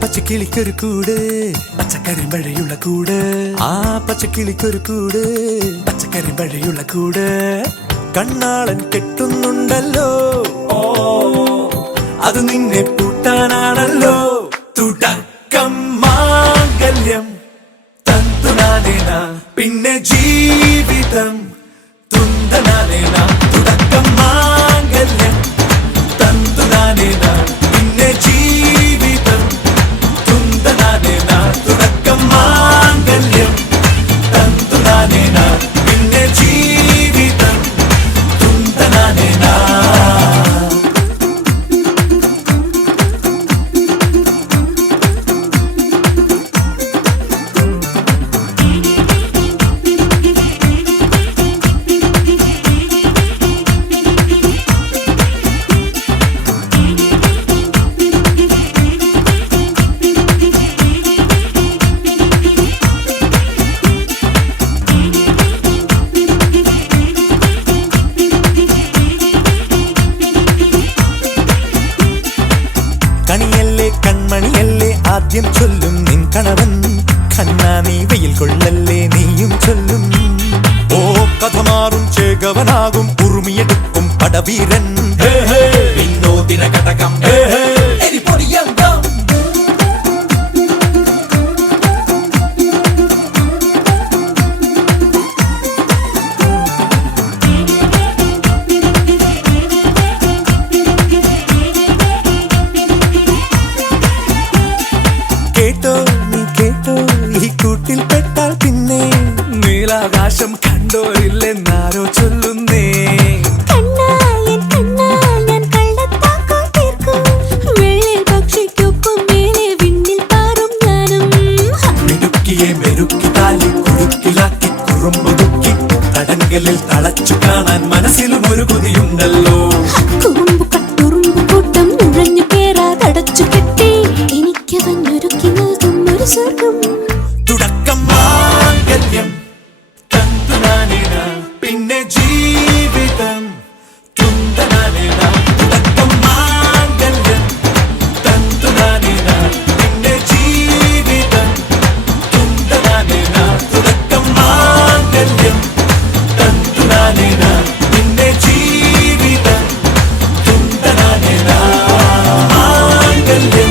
പച്ചക്കിളിക്കൊരു കൂട് പച്ചക്കരിമ്പഴയുള്ള കൂട് ആ പച്ചക്കിളിക്കൊരു കൂട് പച്ചക്കരിമ്പഴയുള്ള കൂട് കണ്ണാളൻ കെട്ടുന്നുണ്ടല്ലോ അത് നിന്നെ പൂട്ടാനാണല്ലോ തുടക്കം മാംഗല്യം തന്തുനാനേന പിന്നെ ജീവിതം തുന്തനാനേന തുടക്കം മാംഗല്യം തന്തുനാനേന പിന്നെ ജീവിതം തുന്തനാനേന തുടക്കം മാംഗല്യം തന്തുനാനേന പിന്നെ ജീവിതം തുന്തനാനേന കണിയല്ലേ കൺമണിയല്ലേ ആദ്യം ചൊല്ലും നിൻ കണവൻ കണ്ണാ നീ വെയിൽ കൊള്ളല്ലേ നീയും ചൊല്ലും ഓ കഥ മാറും ചേകവനാകും ഉറുമിയെടുക്കും പടവീരൻ വിനോദിന കടകം എരിപൊടിയങ്കം കേട്ടോ നീ കേട്ടോ ഈ കൂട്ടിൽ പെട്ടാൽ പിന്നെ നീലാകാശം കണ്ടോരില്ലെന്നാരോ ചൊല്ലുന്നേ മിടുക്കിയെ മെരുക്കി താലി കുടുക്കിലാക്കി കുറുമ്പുതുക്കി തടങ്കലിൽ തളച്ചു കാണാൻ മനസ്സിലും ഒരു കൊതിയുണ്ടല്ലോ തുടക്കം മാംഗല്യം തന്തുനാനേന പിന്നെ ജീവിതം തുന്തനാനേന തുടക്കം മാംഗല്യം തന്തുനാനേന പിന്നെ ജീവിതം തുന്തനാനേന തുടക്കം മാംഗല്യം തന്തുനാനേന പിന്നെ ജീവിതം തുന്തനാനേന മാംഗല്യം